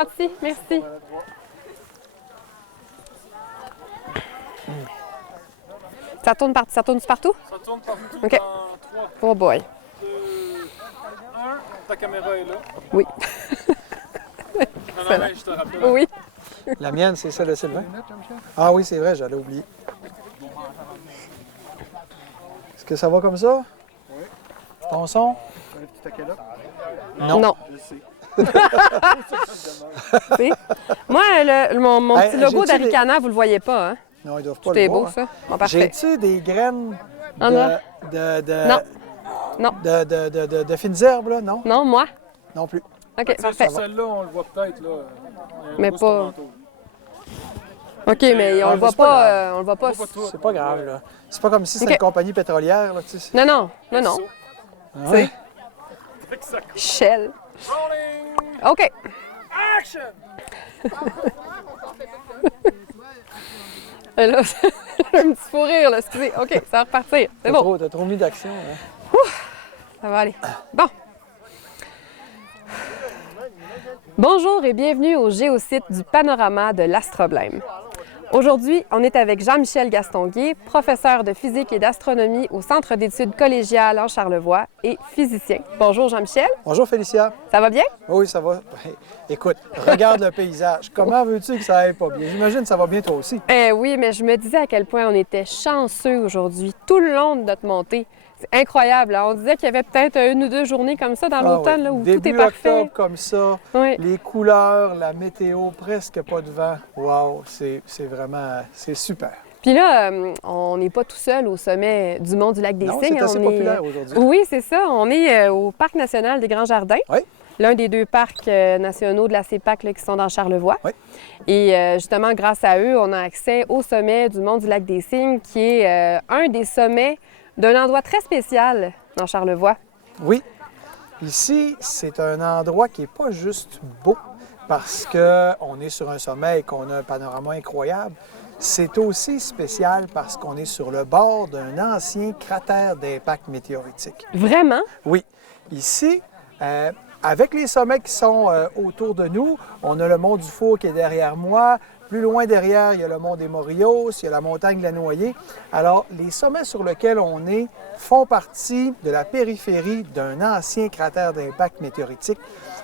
Merci, merci. Ça tourne partout? Ça tourne partout OK. dans 3, Oh boy. 2, 1. Ta caméra est là. Oui. Non, mais je te rappelle. Oui. La mienne, c'est celle de Sylvain. Ah oui, c'est vrai, j'allais oublier. Est-ce que ça va comme ça? Oui. Ton son? Non. Je sais. Tu sais. Moi, mon Hey, petit logo j'ai-tu d'Aricana, vous le voyez pas, hein? Non, ils doivent pas Tout le est voir. beau, ça. Bon, parfait. J'ai-tu des graines Ah, non. Non. Non. de fines herbes, là? Non? Non, moi? Non plus. OK, Tu sais, parfait. sur celle-là, on le voit peut-être, là. Mais Gros sur ton pas- manteau. OK, mais on Ah, le voit c'est pas pas, on le voit pas. On voit pas toi. C'est pas grave, là. C'est pas comme si c'était OK. une compagnie pétrolière, là, tu sais. Non, non, non, non. Ah ouais? Fait que ça- Shell. Rolling! OK. Action! Là, un petit fou rire, là, excusez. OK, ça va repartir. C'est bon, T'as trop mis d'action, hein? ça va aller. Bon. Bonjour et bienvenue au géosite du panorama de l'astroblème. Aujourd'hui, on est avec Jean-Michel Gastonguay, professeur de physique et d'astronomie au Centre d'études collégiales en Charlevoix et physicien. Bonjour Jean-Michel, Bonjour, Félicia. ça va bien? Oui, ça va. Ben, écoute, regarde le paysage. Comment veux-tu que ça aille pas bien? J'imagine que ça va bien toi aussi. Oui, mais je me disais à quel point on était chanceux aujourd'hui, tout le long de notre montée. C'est incroyable, hein? On disait qu'il y avait peut-être une ou deux journées comme ça dans l'automne, oui. là, où Début tout est parfait. octobre comme ça, Oui. les couleurs, la météo, presque pas de vent. Wow, c'est vraiment, c'est super. Puis là, on n'est pas tout seul au sommet du Mont du Lac-des-Cygnes. Non, c'est assez On populaire aujourd'hui. Oui, c'est ça. On est au Parc national des Grands Jardins. Oui. L'un des deux parcs nationaux de la CEPAC là, qui sont dans Charlevoix. Oui. Et justement, grâce à eux, on a accès au sommet du Mont du Lac-des-Cygnes, qui est un des sommets d'un endroit très spécial dans Charlevoix. Oui. Ici, c'est un endroit qui n'est pas juste beau parce qu'on est sur un sommet et qu'on a un panorama incroyable. C'est aussi spécial parce qu'on est sur le bord d'un ancien cratère d'impact météoritique. Vraiment? Oui. Ici, avec les sommets qui sont autour de nous, on a le mont Dufour qui est derrière moi. Plus loin derrière, il y a le mont des Morillos, il y a la montagne de la Noyer. Alors, les sommets sur lesquels on est font partie de la périphérie d'un ancien cratère d'impact météoritique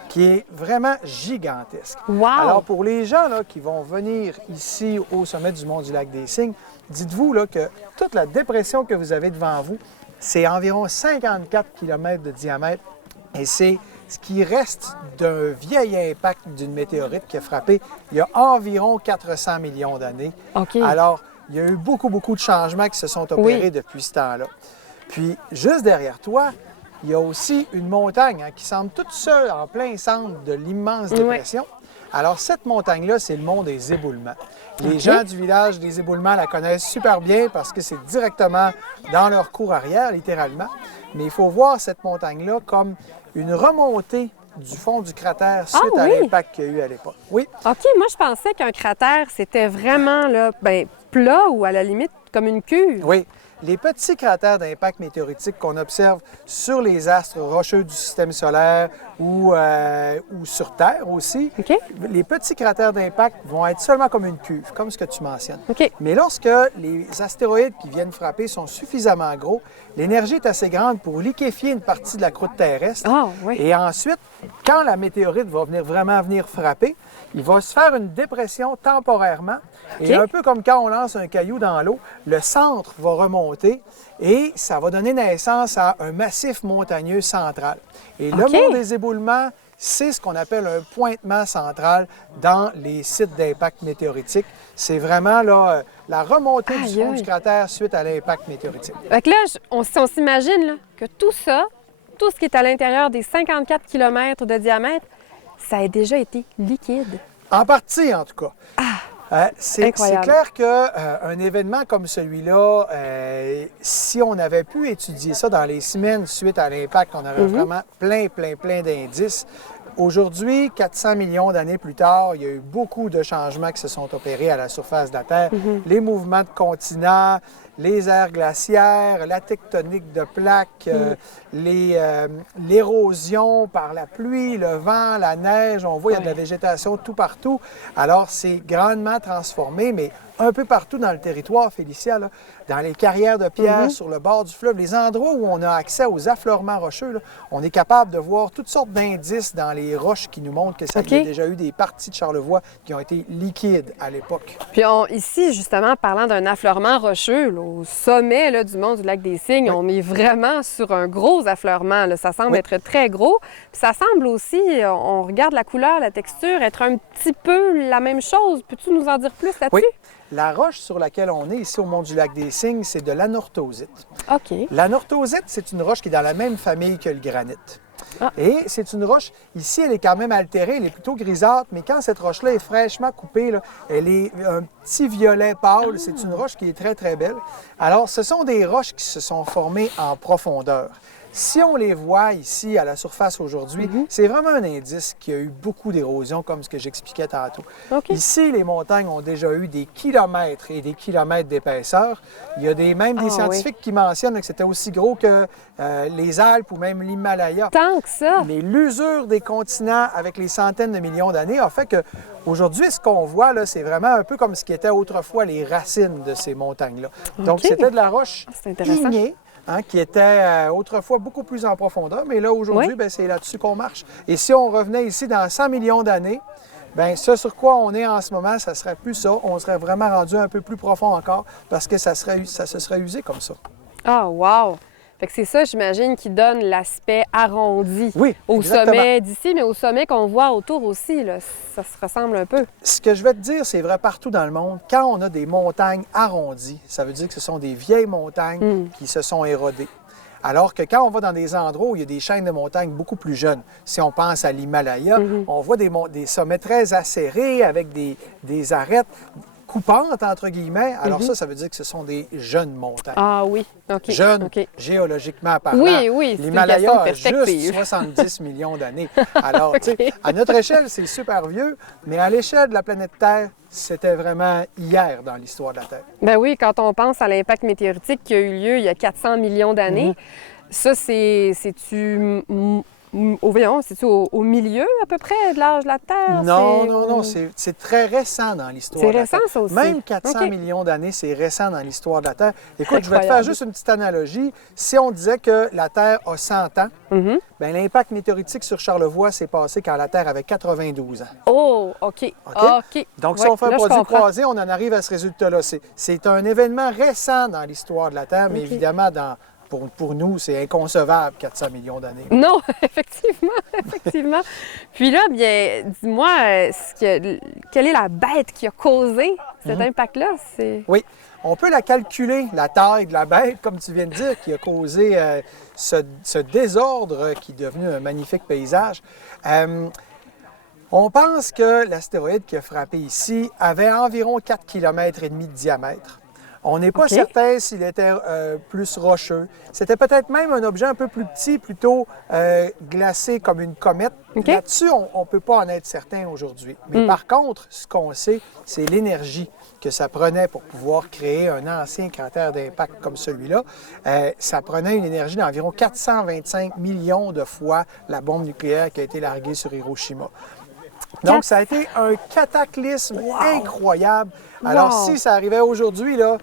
qui est vraiment gigantesque. Wow! Alors, pour les gens là, qui vont venir ici au sommet du Mont du Lac-des-Cygnes, dites-vous là, que toute la dépression que vous avez devant vous, c'est environ 54 km de diamètre et c'est ce qui reste d'un vieil impact d'une météorite qui a frappé il y a environ 400 millions d'années. OK. Alors, il y a eu beaucoup de changements qui se sont opérés Oui. depuis ce temps-là. Puis, juste derrière toi, il y a aussi une montagne qui semble toute seule en plein centre de l'immense dépression. Alors, cette montagne-là, c'est le mont des Éboulements. Les gens du village des Éboulements la connaissent super bien parce que c'est directement dans leur cour arrière, littéralement. Mais il faut voir cette montagne-là comme une remontée du fond du cratère suite à oui? l'impact qu'il y a eu à l'époque. Oui, OK, moi, je pensais qu'un cratère, c'était vraiment là, plat ou à la limite comme une cuve. oui. Les petits cratères d'impact météoritique qu'on observe sur les astres rocheux du système solaire ou sur Terre aussi, OK. les petits cratères d'impact vont être seulement comme une cuve, comme ce que tu mentionnes. OK. Mais lorsque les astéroïdes qui viennent frapper sont suffisamment gros, l'énergie est assez grande pour liquéfier une partie de la croûte terrestre. Ah, oui. Et ensuite, quand la météorite va vraiment venir frapper, il va se faire une dépression temporairement. Et OK. un peu comme quand on lance un caillou dans l'eau, le centre va remonter et ça va donner naissance à un massif montagneux central. Et le OK. mont des Éboulements, c'est ce qu'on appelle un pointement central dans les sites d'impact météoritique. C'est vraiment là, la remontée du fond Aïe, aïe. du cratère suite à l'impact météoritique. Fait que là, si on s'imagine là, que tout ça, tout ce qui est à l'intérieur des 54 km de diamètre, ça a déjà été liquide. En partie, en tout cas. C'est incroyable. clair qu'un événement comme celui-là, si on avait pu étudier ça dans les semaines suite à l'impact, on aurait vraiment plein d'indices. Aujourd'hui, 400 millions d'années plus tard, il y a eu beaucoup de changements qui se sont opérés à la surface de la Terre. Les mouvements de continents, les aires glaciaires, la tectonique de plaques, l'érosion par la pluie, le vent, la neige. On voit, il y a de la végétation tout partout. Alors, c'est grandement transformé, mais un peu partout dans le territoire, Félicia, là, dans les carrières de pierre, sur le bord du fleuve, les endroits où on a accès aux affleurements rocheux, là, on est capable de voir toutes sortes d'indices dans les roches qui nous montrent que ça y a déjà eu des parties de Charlevoix qui ont été liquides à l'époque. Puis ici, justement, parlant d'un affleurement rocheux, là, au sommet là, du mont du lac des Cygnes, on est vraiment sur un gros affleurement. Là. Ça semble être très gros. Puis ça semble aussi, on regarde la couleur, la texture, être un petit peu la même chose. Peux-tu nous en dire plus là-dessus? Oui. La roche sur laquelle on est ici au mont du lac des Cygnes, c'est de l'anorthosite. OK. L'anorthosite, c'est une roche qui est dans la même famille que le granit. Et c'est une roche, ici, elle est quand même altérée, elle est plutôt grisâtre, mais quand cette roche-là est fraîchement coupée, là, elle est un petit violet pâle. C'est une roche qui est très, très belle. Alors, ce sont des roches qui se sont formées en profondeur. Si on les voit ici à la surface aujourd'hui, c'est vraiment un indice qu'il y a eu beaucoup d'érosion, comme ce que j'expliquais tantôt. Ici, les montagnes ont déjà eu des kilomètres et des kilomètres d'épaisseur. Il y a même des scientifiques qui mentionnent que c'était aussi gros que les Alpes ou même l'Himalaya. Tant que ça! Mais l'usure des continents avec les centaines de millions d'années a fait que aujourd'hui, ce qu'on voit, là, c'est vraiment un peu comme ce qui était autrefois les racines de ces montagnes-là. Donc, c'était de la roche ignée. Qui était autrefois beaucoup plus en profondeur, mais là, aujourd'hui, c'est là-dessus qu'on marche. Et si on revenait ici dans 100 millions d'années, bien, ce sur quoi on est en ce moment, ça serait plus ça. On serait vraiment rendu un peu plus profond encore parce que ça se serait usé comme ça. Ah, wow! Fait que c'est ça, j'imagine, qui donne l'aspect arrondi au exactement. sommet d'ici, mais au sommet qu'on voit autour aussi, là, ça se ressemble un peu. Ce que je vais te dire, c'est vrai partout dans le monde. Quand on a des montagnes arrondies, ça veut dire que ce sont des vieilles montagnes qui se sont érodées. Alors que quand on va dans des endroits où il y a des chaînes de montagnes beaucoup plus jeunes, si on pense à l'Himalaya, on voit des sommets très acérés avec des arêtes coupantes, entre guillemets. Alors ça veut dire que ce sont des jeunes montagnes. Ah oui, OK. Jeunes, géologiquement parlant. Oui, c'est l'Himalaya a une question de juste 70 millions d'années. Alors, tu sais, à notre échelle, c'est super vieux, mais à l'échelle de la planète Terre, c'était vraiment hier dans l'histoire de la Terre. Ben oui, quand on pense à l'impact météoritique qui a eu lieu il y a 400 millions d'années, ça, c'est-tu au milieu à peu près de l'âge de la Terre? Non, c'est très récent dans l'histoire de la Terre. C'est récent, ça aussi? Même 400 millions d'années, c'est récent dans l'histoire de la Terre. Écoute, je vais te faire juste une petite analogie. Si on disait que la Terre a 100 ans, bien, l'impact météoritique sur Charlevoix s'est passé quand la Terre avait 92 ans. Oh, OK. Donc, si on fait un produit croisé, on en arrive à ce résultat-là. C'est un événement récent dans l'histoire de la Terre, mais évidemment, pour nous, c'est inconcevable, 400 millions d'années. Non, effectivement. Puis là, bien, dis-moi, quelle est la bête qui a causé cet impact-là? Oui, on peut la calculer, la taille de la bête, comme tu viens de dire, qui a causé ce désordre qui est devenu un magnifique paysage. On pense que l'astéroïde qui a frappé ici avait environ 4,5 km de diamètre. On n'est pas certain s'il était plus rocheux. C'était peut-être même un objet un peu plus petit, plutôt glacé comme une comète. Là-dessus, on ne peut pas en être certain aujourd'hui. Mais par contre, ce qu'on sait, c'est l'énergie que ça prenait pour pouvoir créer un ancien cratère d'impact comme celui-là. Ça prenait une énergie d'environ 425 millions de fois la bombe nucléaire qui a été larguée sur Hiroshima. Donc, ça a été un cataclysme incroyable. Alors, si ça arrivait aujourd'hui, là,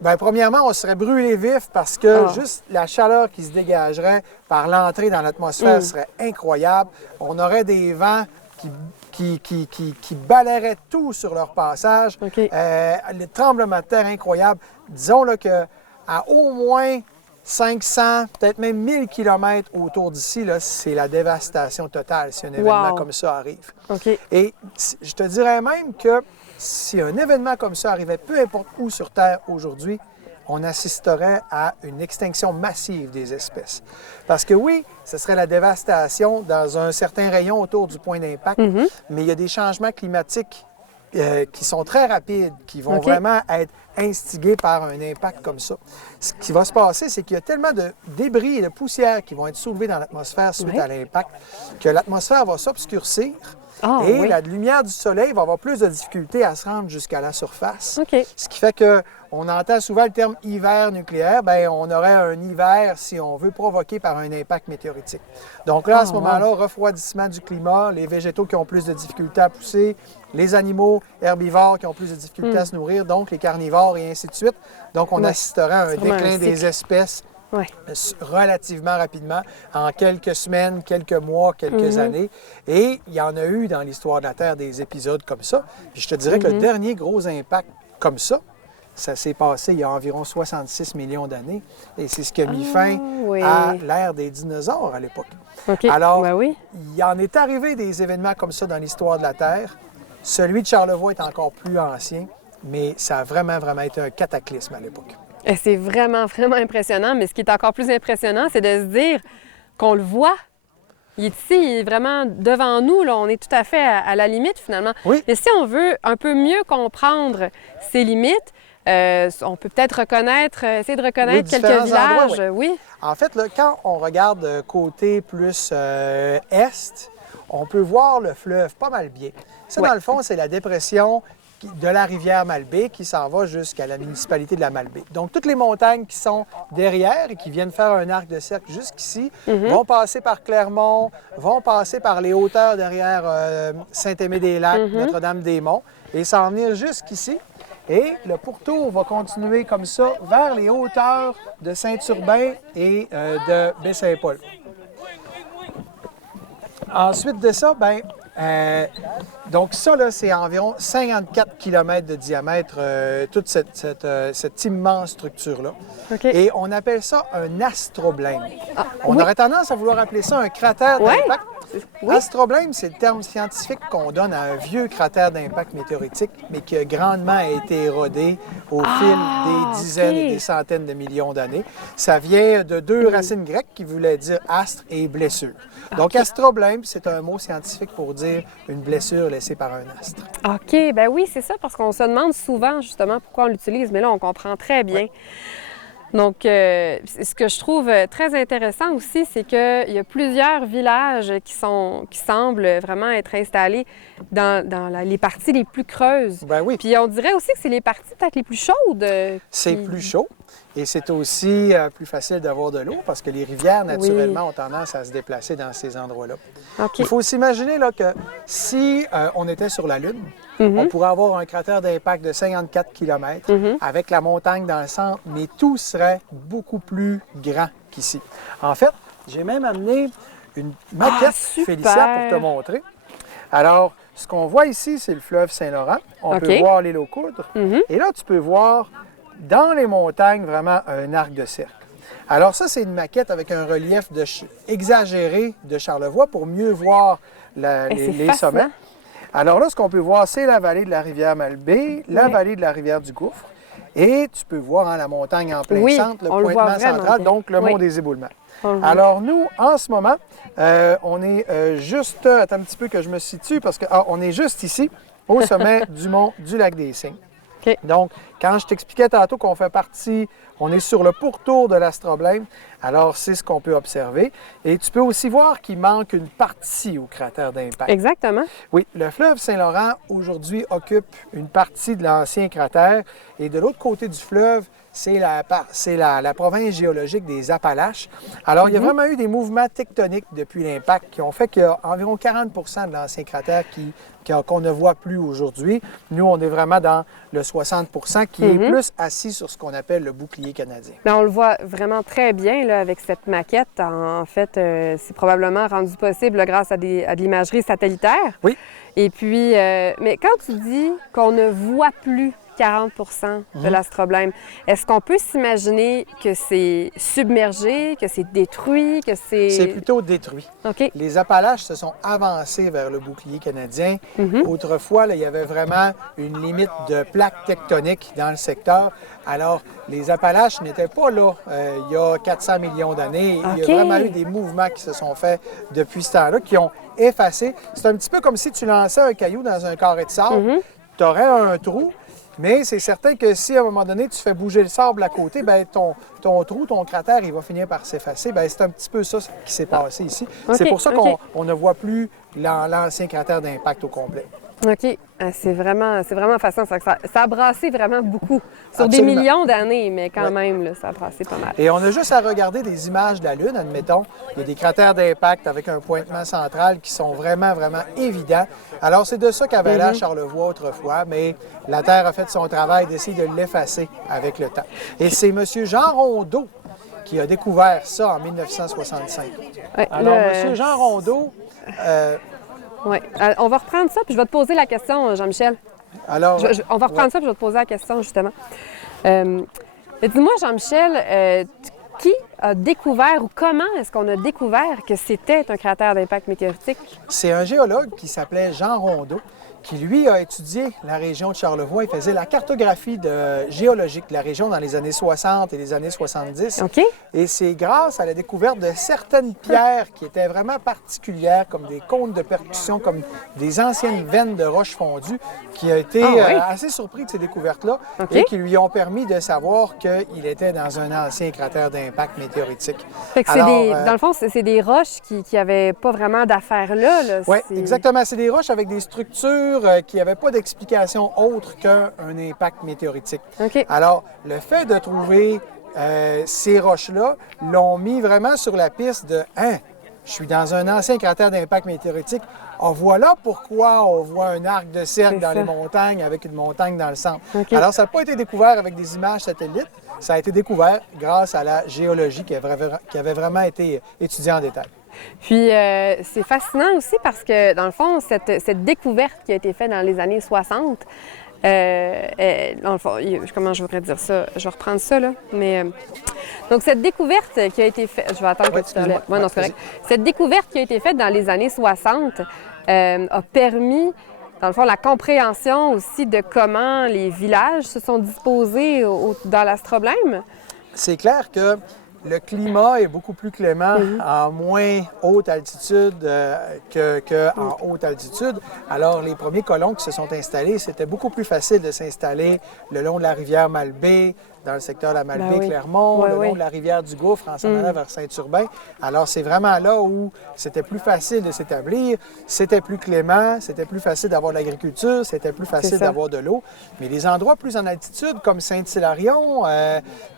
bien, premièrement, on serait brûlé vif parce que juste la chaleur qui se dégagerait par l'entrée dans l'atmosphère serait incroyable. On aurait des vents qui balayeraient tout sur leur passage. Le tremblement de terre incroyable. Disons là, qu'à au moins 500, peut-être même 1000 km autour d'ici, c'est la dévastation totale si un événement comme ça arrive. Et je te dirais même que si un événement comme ça arrivait peu importe où sur Terre aujourd'hui, on assisterait à une extinction massive des espèces. Parce que oui, ce serait la dévastation dans un certain rayon autour du point d'impact, mais il y a des changements climatiques qui sont très rapides, qui vont OK. vraiment être instigués par un impact comme ça. Ce qui va se passer, c'est qu'il y a tellement de débris et de poussière qui vont être soulevés dans l'atmosphère suite Oui. à l'impact que l'atmosphère va s'obscurcir Ah, et oui. la lumière du soleil va avoir plus de difficulté à se rendre jusqu'à la surface. OK. Ce qui fait que on entend souvent le terme hiver nucléaire. Bien, on aurait un hiver, si on veut, provoqué par un impact météoritique. Donc là, à ce wow. moment-là, refroidissement du climat, les végétaux qui ont plus de difficultés à pousser, les animaux herbivores qui ont plus de difficultés à se nourrir, donc les carnivores et ainsi de suite. Donc, on Ouais. assisterait à un C'est vraiment déclin un des cycle. espèces Ouais. relativement rapidement, en quelques semaines, quelques mois, quelques années. Et il y en a eu dans l'histoire de la Terre des épisodes comme ça. Puis je te dirais que le dernier gros impact comme ça s'est passé il y a environ 66 millions d'années. Et c'est ce qui a mis fin oui. à l'ère des dinosaures à l'époque. OK. Alors, Ben oui. il en est arrivé des événements comme ça dans l'histoire de la Terre. Celui de Charlevoix est encore plus ancien, mais ça a vraiment, vraiment été un cataclysme à l'époque. Et c'est vraiment, vraiment impressionnant. Mais ce qui est encore plus impressionnant, c'est de se dire qu'on le voit. Il est ici, il est vraiment devant nous. Là. On est tout à fait à la limite, finalement. Oui. Mais si on veut un peu mieux comprendre ces limites, on peut peut-être essayer de reconnaître quelques différents villages. endroits, Oui. En fait, là, quand on regarde côté plus est, on peut voir le fleuve pas mal bien. Ça, Ouais. dans le fond, c'est la dépression de la rivière Malbaie qui s'en va jusqu'à la municipalité de la Malbaie. Donc, toutes les montagnes qui sont derrière et qui viennent faire un arc de cercle jusqu'ici vont passer par Clermont, vont passer par les hauteurs derrière Saint-Aimé-des-Lacs, Notre-Dame-des-Monts et s'en venir jusqu'ici. Et le pourtour va continuer comme ça vers les hauteurs de Saint-Urbain et de Baie-Saint-Paul. Ensuite de ça, donc ça, là, c'est environ 54 km de diamètre, toute cette immense structure-là. OK. Et on appelle ça un astroblème. On oui. aurait tendance à vouloir appeler ça un cratère Ouais. d'impact. Oui. Astroblème, c'est le terme scientifique qu'on donne à un vieux cratère d'impact météoritique, mais qui a grandement été érodé au fil des dizaines et OK. des centaines de millions d'années. Ça vient de deux racines grecques qui voulaient dire astre et blessure. Donc, astroblème, c'est un mot scientifique pour dire une blessure laissée par un astre. OK, ben oui, c'est ça, parce qu'on se demande souvent justement pourquoi on l'utilise, mais là, on comprend très bien. Donc, ce que je trouve très intéressant aussi, c'est qu'il y a plusieurs villages qui semblent vraiment être installés dans les parties les plus creuses. Ben oui. Puis on dirait aussi que c'est les parties peut-être les plus chaudes. C'est qui- plus chaud et c'est aussi plus facile d'avoir de l'eau parce que les rivières, naturellement, ont tendance à se déplacer dans ces endroits-là. OK. Il faut s'imaginer là, que si on était sur la Lune, on pourrait avoir un cratère d'impact de 54 km avec la montagne dans le centre, mais tout serait beaucoup plus grand qu'ici. En fait, j'ai même amené une maquette, super! Félicia, pour te montrer. Alors, ce qu'on voit ici, c'est le fleuve Saint-Laurent. On OK. peut voir l'île aux Coudres. Et là, tu peux voir dans les montagnes vraiment un arc de cercle. Alors ça, c'est une maquette avec un relief exagéré de Charlevoix pour mieux voir c'est les fascinant. sommets. Alors là, ce qu'on peut voir, c'est la vallée de la rivière Malbaie, la vallée de la rivière du Gouffre. Et tu peux voir la montagne en plein Oui, centre, le on le voit pointement vraiment central, bien. donc le Oui. mont des Éboulements. On le voit. Alors nous, en ce moment, on est juste... Attends un petit peu que je me situe parce que on est juste ici, au sommet du mont du lac des Cygnes. OK. Donc, quand je t'expliquais tantôt qu'on fait partie, on est sur le pourtour de l'astroblème, alors c'est ce qu'on peut observer. Et tu peux aussi voir qu'il manque une partie au cratère d'impact. Exactement. Oui, le fleuve Saint-Laurent, aujourd'hui, occupe une partie de l'ancien cratère. Et de l'autre côté du fleuve, c'est la province géologique des Appalaches. Alors, il y a vraiment eu des mouvements tectoniques depuis l'impact qui ont fait qu'il y a environ 40 de l'ancien cratère qu'on ne voit plus aujourd'hui. Nous, on est vraiment dans le 60 qui est plus assis sur ce qu'on appelle le bouclier canadien. Là, on le voit vraiment très bien là, avec cette maquette. En fait, c'est probablement rendu possible là, grâce à de l'imagerie satellitaire. Oui. Et puis, mais quand tu dis qu'on ne voit plus 40 de l'astroblème, est-ce qu'on peut s'imaginer que c'est submergé, que c'est détruit, que c'est... C'est plutôt détruit. OK. Les Appalaches se sont avancés vers le bouclier canadien. Autrefois, là, il y avait vraiment une limite de plaques tectoniques dans le secteur. Alors, les Appalaches n'étaient pas là il y a 400 millions d'années. Il y OK. a vraiment eu des mouvements qui se sont faits depuis ce temps-là, qui ont effacé. C'est un petit peu comme si tu lançais un caillou dans un carré de sable. tu aurais un trou, mais c'est certain que si à un moment donné, tu fais bouger le sable à côté, bien, ton trou, ton cratère, il va finir par s'effacer. Bien, c'est un petit peu ça qui s'est passé ici. C'est pour ça qu'on ne voit plus l'ancien cratère d'impact au complet. OK. C'est vraiment fascinant. Ça a brassé vraiment beaucoup. Sur Absolument. des millions d'années, mais quand même, là, ça a brassé pas mal. Et on a juste à regarder des images de la Lune, admettons. Il y a des cratères d'impact avec un pointement central qui sont vraiment, vraiment évidents. Alors, c'est de ça qu'avait l'air Charlevoix autrefois, mais la Terre a fait son travail d'essayer de l'effacer avec le temps. Et c'est M. Jean Rondeau qui a découvert ça en 1965. Ouais, Alors, M. Jean Rondeau... Oui. On va reprendre ça, puis je vais te poser la question, Jean-Michel. Alors, on va reprendre ça, puis je vais te poser la question, justement. Dis-moi, Jean-Michel, qui a découvert ou comment est-ce qu'on a découvert que c'était un cratère d'impact météoritique? c'est un géologue qui s'appelait Jean Rondeau, qui, lui, a étudié la région de Charlevoix. Il faisait la cartographie géologique de la région dans les années 60 et les années 70. OK. Et c'est grâce à la découverte de certaines pierres qui étaient vraiment particulières, comme des cônes de percussion, comme des anciennes veines de roches fondues, qui a été assez surpris de ces découvertes-là et qui lui ont permis de savoir qu'il était dans un ancien cratère d'impact météoritique. Fait que Alors, dans le fond, c'est des roches qui n'avaient pas vraiment d'affaires là. Oui, exactement. C'est des roches avec des structures qui n'avaient pas d'explication autre qu'un impact météoritique. OK. Alors, le fait de trouver ces roches-là l'ont mis vraiment sur la piste de « Hein, je suis dans un ancien cratère d'impact météoritique. Voilà pourquoi on voit un arc de cercle dans les montagnes avec une montagne dans le centre. » Okay. Alors, ça n'a pas été découvert avec des images satellites. Ça a été découvert grâce à la géologie qui avait vraiment été étudiée en détail. Puis, c'est fascinant aussi parce que, dans le fond, cette découverte qui a été faite dans les années 60, dans le fond, comment je voudrais dire ça? Je vais reprendre ça, là. Mais, donc, cette découverte qui a été faite... Je vais attendre que tu te relèves. Oui, non, c'est correct. Cette découverte qui a été faite dans les années 60 a permis, dans le fond, la compréhension aussi de comment les villages se sont disposés dans l'astroblème. C'est clair que le climat est beaucoup plus clément en moins haute altitude qu'en haute altitude. Alors, les premiers colons qui se sont installés, c'était beaucoup plus facile de s'installer le long de la rivière Malbaie, dans le secteur de la Malbaie-Clermont, le long de la rivière du Gouffre, en s'en allant vers Saint-Urbain. Alors, c'est vraiment là où c'était plus facile de s'établir, c'était plus clément, c'était plus facile d'avoir de l'agriculture, c'était plus facile d'avoir de l'eau. Mais les endroits plus en altitude, comme Saint-Hilarion,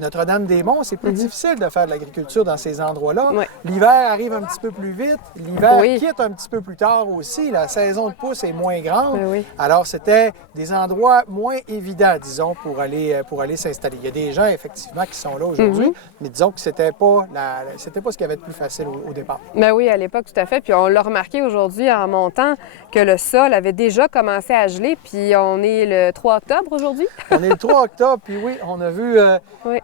Notre-Dame-des-Monts, c'est plus difficile de faire de l'agriculture dans ces endroits-là. L'hiver arrive un petit peu plus vite, l'hiver quitte un petit peu plus tard aussi, la saison de pousse est moins grande. Alors, c'était des endroits moins évidents, disons, pour aller s'installer. Il y a des gens, effectivement, qui sont là aujourd'hui, mais disons que c'était pas ce qu'il y avait de plus facile au départ. Bien oui, à l'époque, tout à fait. Puis on l'a remarqué aujourd'hui en montant que le sol avait déjà commencé à geler, puis on est le 3 octobre aujourd'hui. On est le 3 octobre, puis oui, on a vu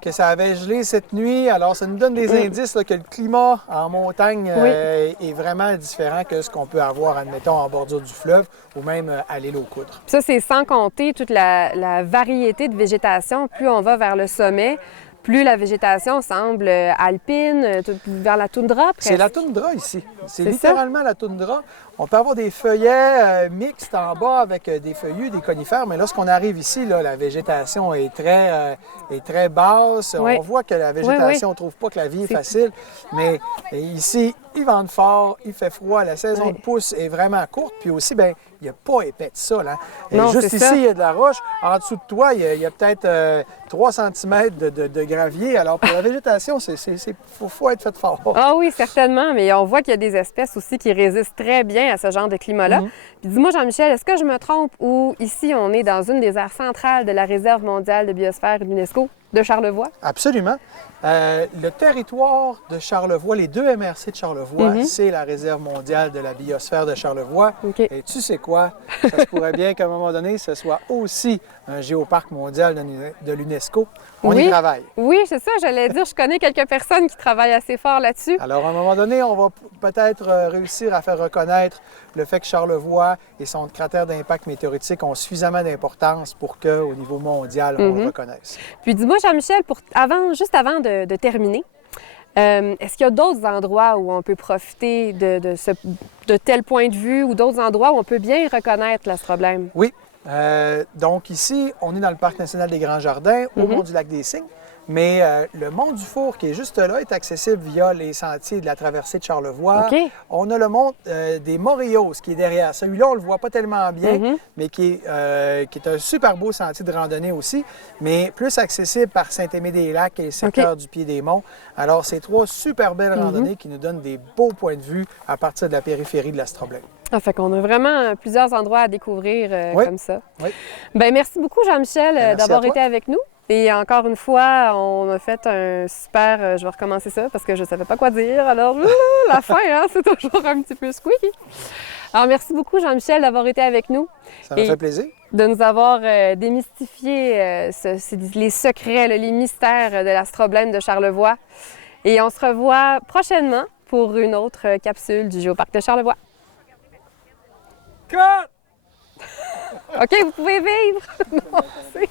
que ça avait gelé cette nuit. Alors, ça nous donne des indices là, que le climat en montagne est vraiment différent que ce qu'on peut avoir, admettons, en bordure du fleuve ou même à l'île aux Coudres. Puis ça, c'est sans compter toute la variété de végétation. Plus on va vers le sommet, plus la végétation semble alpine, vers la toundra presque. C'est la toundra ici. C'est littéralement la toundra. On peut avoir des feuillets mixtes en bas avec des feuillus, des conifères, mais lorsqu'on arrive ici, là, la végétation est très basse. On voit que la végétation, on ne trouve pas que la vie est facile, mais ici, il vente fort, il fait froid, la saison de pousse est vraiment courte, puis aussi, bien, il n'y a pas épais de sol. Hein? Non, juste ici, il y a de la roche. En dessous de toi, il y a peut-être 3 cm de gravier. Alors, pour la végétation, faut être fait fort. Ah oui, certainement, mais on voit qu'il y a des espèces aussi qui résistent très bien à ce genre de climat-là. Puis dis-moi, Jean-Michel, est-ce que je me trompe ou ici, on est dans une des aires centrales de la Réserve mondiale de biosphère de l'UNESCO de Charlevoix? Absolument. Le territoire de Charlevoix, les 2 MRC de Charlevoix, c'est la Réserve mondiale de la biosphère de Charlevoix. Et tu sais quoi? Ça se pourrait bien qu'à un moment donné, ce soit aussi un géoparc mondial de l'UNESCO. On y travaille. Oui, c'est ça, j'allais dire. Je connais quelques personnes qui travaillent assez fort là-dessus. Alors, à un moment donné, on va peut-être réussir à faire reconnaître le fait que Charlevoix et son cratère d'impact météoritique ont suffisamment d'importance pour qu'au niveau mondial, on le reconnaisse. Puis dis-moi, Jean-Michel, juste avant de terminer, est-ce qu'il y a d'autres endroits où on peut profiter de tel point de vue ou d'autres endroits où on peut bien reconnaître l'astroblème? Oui. Donc ici, on est dans le Parc national des Grands Jardins, au Mont du Lac-des-Cygnes. Mais le Mont du Four, qui est juste là, est accessible via les sentiers de la traversée de Charlevoix. OK. On a le Mont des Morillos, qui est derrière. Celui-là, on ne le voit pas tellement bien, mais qui est un super beau sentier de randonnée aussi, mais plus accessible par Saint-Aimé-des-Lacs et le secteur du Pied des Monts. Alors, c'est 3 super belles randonnées qui nous donnent des beaux points de vue à partir de la périphérie de l'Astroblème. Ah, fait qu'on a vraiment plusieurs endroits à découvrir comme ça. Oui. Bien, merci beaucoup, Jean-Michel, Merci d'avoir à toi. été avec nous. Et encore une fois, on a fait un super... je vais recommencer ça parce que je ne savais pas quoi dire. Alors, la fin, hein, c'est toujours un petit peu squeaky. Alors, merci beaucoup, Jean-Michel, d'avoir été avec nous. Ça m'a fait plaisir. De nous avoir démystifié les secrets, les mystères de l'Astroblème de Charlevoix. Et on se revoit prochainement pour une autre capsule du Géoparc de Charlevoix. Cut! OK, vous pouvez vivre! Non, c'est...